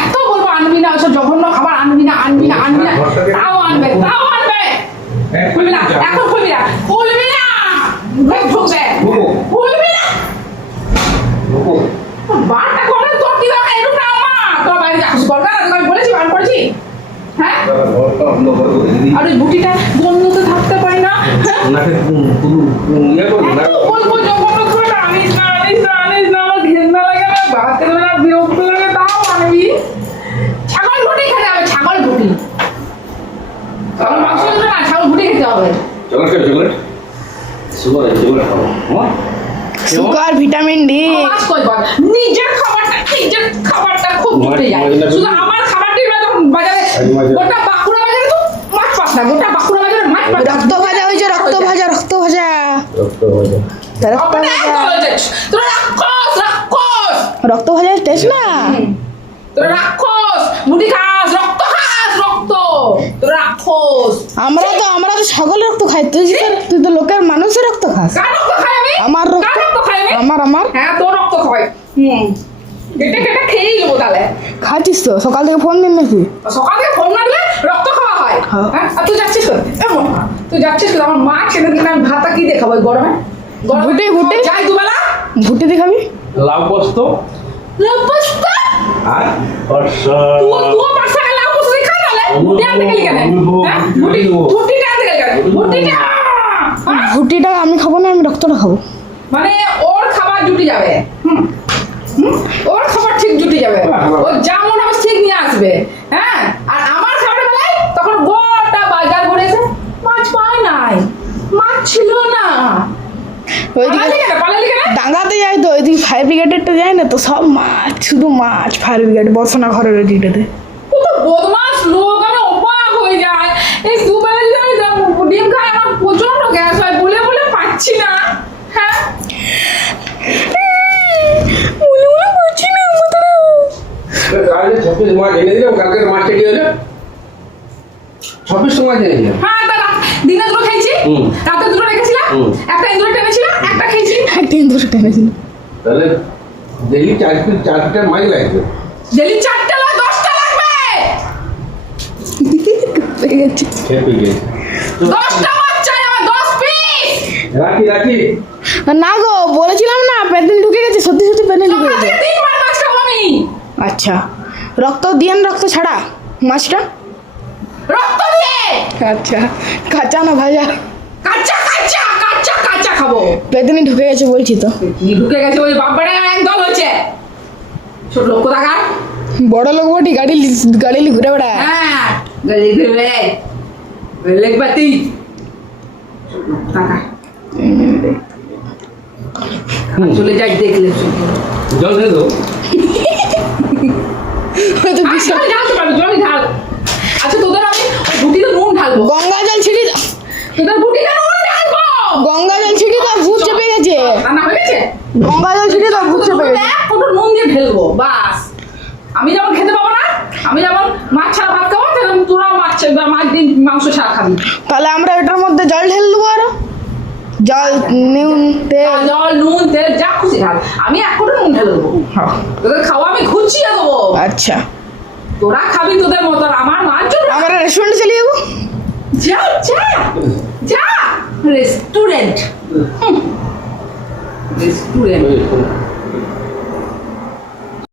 এত বলবো আনবি না, ওসব জঘন্য খাবার আনবি না, আনবি না, আনবি না, তাও আনবে, তাও আনবে। খুলবি না, এখন খুলবি না, খুলবি না, ঢুকবে, খুলবি না। বারটা করে তোর কি দরকার? এরকম না মা, তোর বাইরে যাস দরকার আছে, আমি বলেছি, বারণ করেছি। হ্যাঁ, আর ওই বুটিটা বন্ধতে থাকতে পারি না। বলবো জঘন্য করে না, আনিস না, আনিস না, আনিস না, আমার ঘেন্না লাগে না, বাড়াতে হবে না, বিরক্ত লাগে, তাও আনবি। ছাগল ভুটি খেতে হবে, ছাগল ভুটি। ছাগল মাংস খেতে না, ছাগল ভুটি খেতে হবে। Sugar, vitamin D. মাছ কই বল, নিজের খাবারটা খুব জুটে যায়। শুধু আমার খাবারটি না, তখন বাজারে গোটা বাঁকুড়া বাজারে তো মাছ পাস না, গোটা বাঁকুড়া বাজারে মাছ পাস না। রক্ত ভাজা হয়েছে, রক্ত ভাজা, রক্ত ভাজা, রক্ত ভাজা। তোরা রাক্ষস, রাক্ষস, রক্ত ভাজার টেস্ট না। তোরা রাক্ষস, মুটি খাস, রক্ত খাস, রক্ত, তোরা রাক্ষস। আমরা তো ছাগলের রক্ত খাই, তুই তো লোকের মানুষের রক্ত খাস। কার রক্ত খাই আমি? আমার রক্ত, কার রক্ত খাই আমি? আমার। হ্যাঁ, তোর রক্ত খাই। কেটে খেয়েই নেবো তাহলে। খাচ্ছিস তো? সকাল থেকে ফোন দিন নাকি? সকাল থেকে ফোন না দিলে রক্ত খাওয়া হয়। হ্যাঁ। হ্যাঁ, আর তুই যাচ্ছিস কোথায়? এমন না, তুই যাচ্ছিস কোথায়? আমার মা ছেলে দিন আমি ভাতটা কি দেখাবো এই গরমে? ভুটে। যাই দুবেলা ভুটে দেখাবি? লাউ পোস্ত লাউ পোস্ত। আর তুই পাঁচটা লাউ পোস্ত খাই নালে ভুটে আনতে গেলি কেন? হ্যাঁ, ভুটিটা আনতে গেলি কেন? ভুটিটা। হ্যাঁ? ভুটিটা আমি খাবো না, আমি রক্তটা খাবো। মানে ওর খাবার জুটি যাবে। ওর খাবার ঠিক জুটি যাবে, ও যা মনে হবে ঠিক নিয়ে আসবে। হ্যাঁ, আর আমার খাবারের বেলায় তখন গোটা বাজার ঘুরেছে, মাছ পায় নাই, মাছ ছিল না। পালালি কেন? ডাঙ্গাতে যাই তো, ওইদিকে ফায়ার ব্রিগেডেরটা যায় না তো, সব মাছ, শুধু মাছ। ফায়ার ব্রিগেড বসনা ঘরের ওইদিকটাতে। ও তো বদমাস লোক, আমি অবাক হয়ে যায়। এই দুবেলা যদি আমি ডিম খাই, আমার প্রচন্ড গ্যাস হয়, বলে পাচ্ছি না। হ্যাঁ, করছি না আজ 26 মাছ এনে দিলাম, কালকের মাছটা কি হলো? 26 মাছ এনে দিলাম। হ্যাঁ, তা দিনে দুটো খেয়েছি, রাতে দুটো রেখেছিলাম, একটা ইন্দুরে টেনেছিলাম, একটা খেয়েছি। তাহলে ডেইলি 4 মাছ লাগবে। ডেলি 4টা না 10টা লাগবে। পেয়ে গেছি। খেয়ে পেয়ে গেছি। 10টা মাছ চাই আমার, 10 পিস। রাখি না গো, বলেছিলাম না, পেটে ঢুকে গেছে, সত্যি পেটে ঢুকে গেছে। 3বার মাছ খাবো আমি। আচ্ছা, রক্ত দিয়েন, রক্ত ছাড়া মাছটা। রক্ত দিয়ে। আচ্ছা, কাঁচা না ভাজা? কাঁচা খাবো। পেটে ঢুকে গেছে বলছি তো। কি ঢুকে গেছে ওই বাপড়া একদল হচ্ছে। ছোট লোক কোথাকার। বড় লোক বটি, গাড়ি ঘুরে বেড়া। হ্যাঁ, গাড়ি ঘুরে লেগবাতি। টাকা চলে যাই, দেখলে জল দিয়ে দাও। হয়তো বিশাল জল ঢাল। আচ্ছা, তোদের আমি বুটিতে নুন ঢালবো। গঙ্গা জল ছিটি দাও। তোদের বুটিতে নুন ঢালবো। গঙ্গা জল ছিটি দাও, ভূত চেপে গেছে। রান্না হয়ে গেছে? গঙ্গা জল ছিটি দাও, ভূত চেপে গেছে। এক ফোঁটা নুন দিয়ে ঢেলবো, বাস। আমি যেমন খেতে পাবো না, আমি যেমন মাছ ছাড়া ভাত খাবো, তেমন তোরা মাছ দিন মাংস ছাড়া খাবি। তাহলে আমরা এটার মধ্যে জল ঢেলে দেবো আরো। জল, নুন, তেল। জল, নুন, তেল যা খুশি ঢাল, আমি এক ফোঁটা নুন ঢেলে দেবো। তোদের খাওয়া আমি ঘুচিয়ে দেবো। আচ্ছা, তোরা খাবি তোদের মতো, আমার মার জন্য। আমরা রেস্টুরেন্টে চলে যাবো। যা রেস্টুরেন্ট। রেস্টুরেন্ট